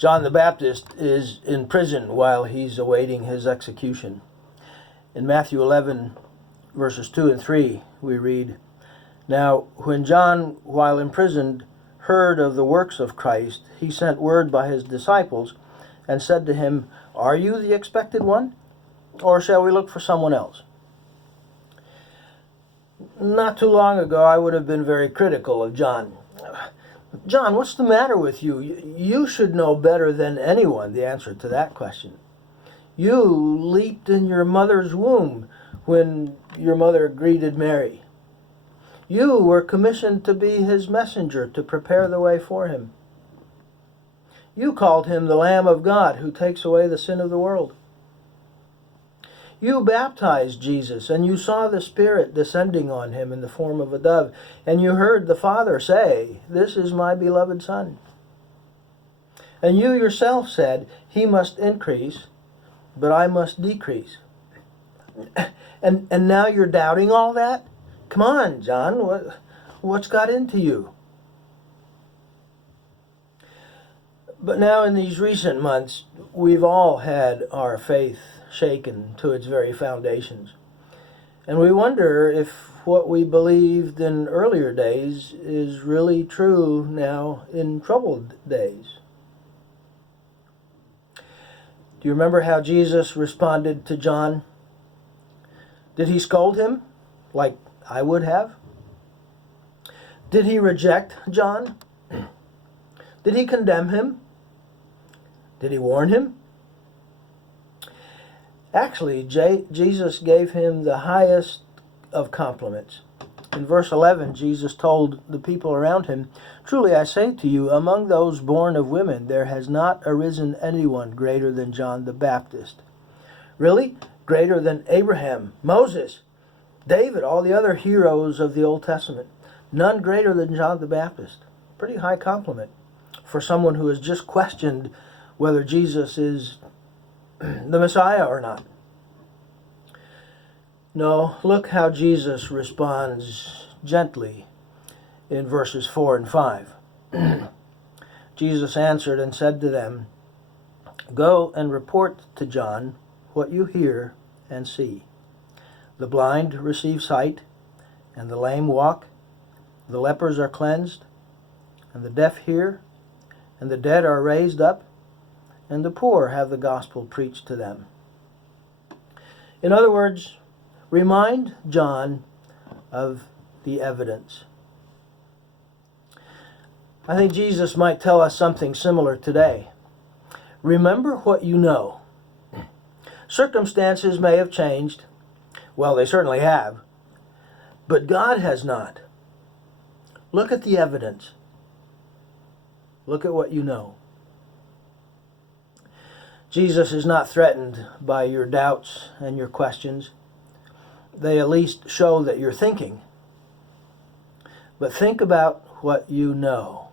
John the Baptist is in prison while he's awaiting his execution. In Matthew 11, verses 2 and 3, we read, "Now, when John, while imprisoned, heard of the works of Christ, he sent word by his disciples and said to him, 'Are you the expected one, or shall we look for someone else?'" Not too long ago, I would have been very critical of John. "John, what's the matter with you? You should know better than anyone the answer to that question. You leaped in your mother's womb when your mother greeted Mary. You were commissioned to be his messenger to prepare the way for him. You called him the Lamb of God who takes away the sin of the world. You baptized Jesus, and you saw the Spirit descending on him in the form of a dove, and you heard the Father say, 'This is my beloved Son.' And you yourself said, 'He must increase, but I must decrease.' And now you're doubting all that? Come on, John, what's got into you?" But now in these recent months, we've all had our faith shaken to its very foundations. And we wonder if what we believed in earlier days is really true now in troubled days. Do you remember how Jesus responded to John? Did he scold him like I would have? Did he reject John? Did he condemn him? Did he warn him? Actually, Jesus gave him the highest of compliments. In verse 11, Jesus told the people around him, "Truly I say to you, among those born of women, there has not arisen anyone greater than John the Baptist." Really? Greater than Abraham, Moses, David, all the other heroes of the Old Testament. None greater than John the Baptist. Pretty high compliment for someone who has just questioned whether Jesus is the Messiah or not. No, look how Jesus responds gently in verses 4 and 5. Jesus answered and said to them, "Go and report to John what you hear and see. The blind receive sight, and the lame walk, the lepers are cleansed, and the deaf hear, and the dead are raised up, and the poor have the gospel preached to them." In other words, remind John of the evidence. I think Jesus might tell us something similar today. Remember what you know. Circumstances may have changed. Well, they certainly have. But God has not. Look at the evidence. Look at what you know. Jesus is not threatened by your doubts and your questions. They at least show that you're thinking. But think about what you know.